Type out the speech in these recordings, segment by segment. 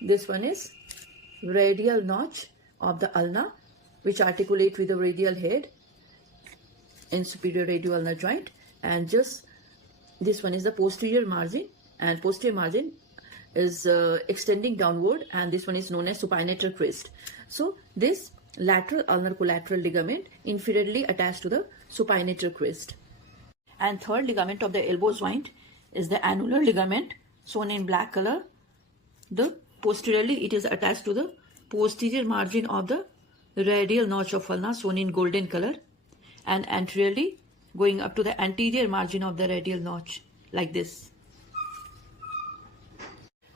This one is radial notch of the ulna, which articulate with the radial head in superior radioulnar joint, and just this one is the posterior margin, and posterior margin is extending downward, and this one is known as supinator crest. So this lateral ulnar collateral ligament inferiorly attached to the supinator crest. And third ligament of the elbow joint is the annular ligament, shown in black color. The posteriorly it is attached to the posterior margin of the radial notch of ulna, shown in golden color, and anteriorly going up to the anterior margin of the radial notch, like this.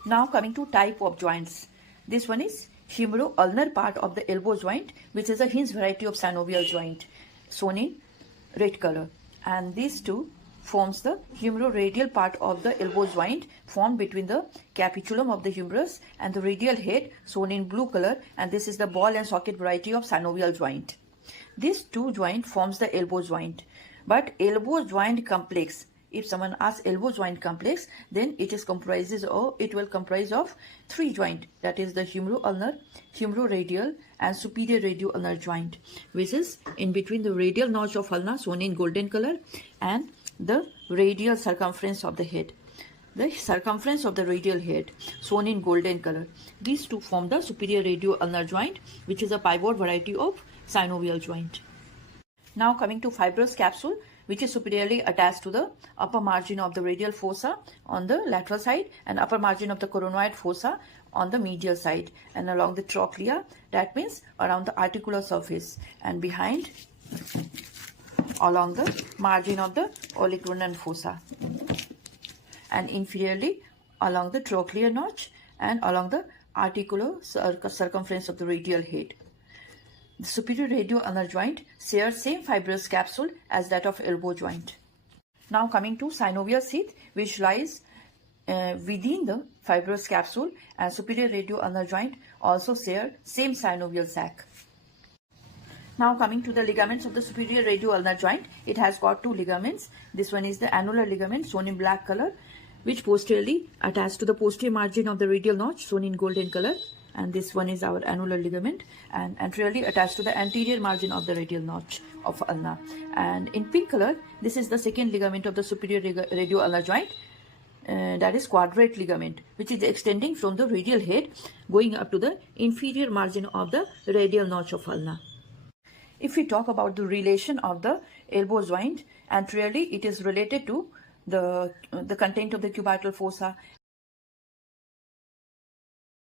Now coming to type of joints. This one is humeroulnar part of the elbow joint, which is a hinge variety of synovial joint, shown in red color. And these two forms the humeroradial part of the elbow joint, formed between the capitulum of the humerus and the radial head, shown in blue color, and this is the ball and socket variety of synovial joint. These two joint forms the elbow joint. But elbow joint complex, if someone asks elbow joint complex, then it will comprise of three joint, that is the humeroulnar, humeroradial, and superior radioulnar joint, which is in between the radial notch of ulna, shown in golden color, and the radial circumference of the head. The circumference of the radial head, shown in golden color. These two form the superior radioulnar joint, which is a pivot variety of synovial joint. Now coming to fibrous capsule, which is superiorly attached to the upper margin of the radial fossa on the lateral side, and upper margin of the coronoid fossa on the medial side, and along the trochlea, that means around the articular surface, and behind along the margin of the olecranon fossa, and inferiorly along the trochlear notch and along the articular circumference of the radial head. The superior radioulnar joint shares same fibrous capsule as that of elbow joint. Now coming to synovial sheath, which lies within the fibrous capsule, and superior radioulnar joint also share same synovial sac. Now coming to the ligaments of the superior radioulnar joint, it has got two ligaments. This one is the annular ligament, shown in black color, which posteriorly attached to the posterior margin of the radial notch, shown in golden color, and this one is our annular ligament, and anteriorly attached to the anterior margin of the radial notch of ulna. And in pink color, this is the second ligament of the superior radioulnar joint, that is quadrate ligament, which is extending from the radial head going up to the inferior margin of the radial notch of ulna. If we talk about the relation of the elbow joint, anteriorly it is related to the content of the cubital fossa,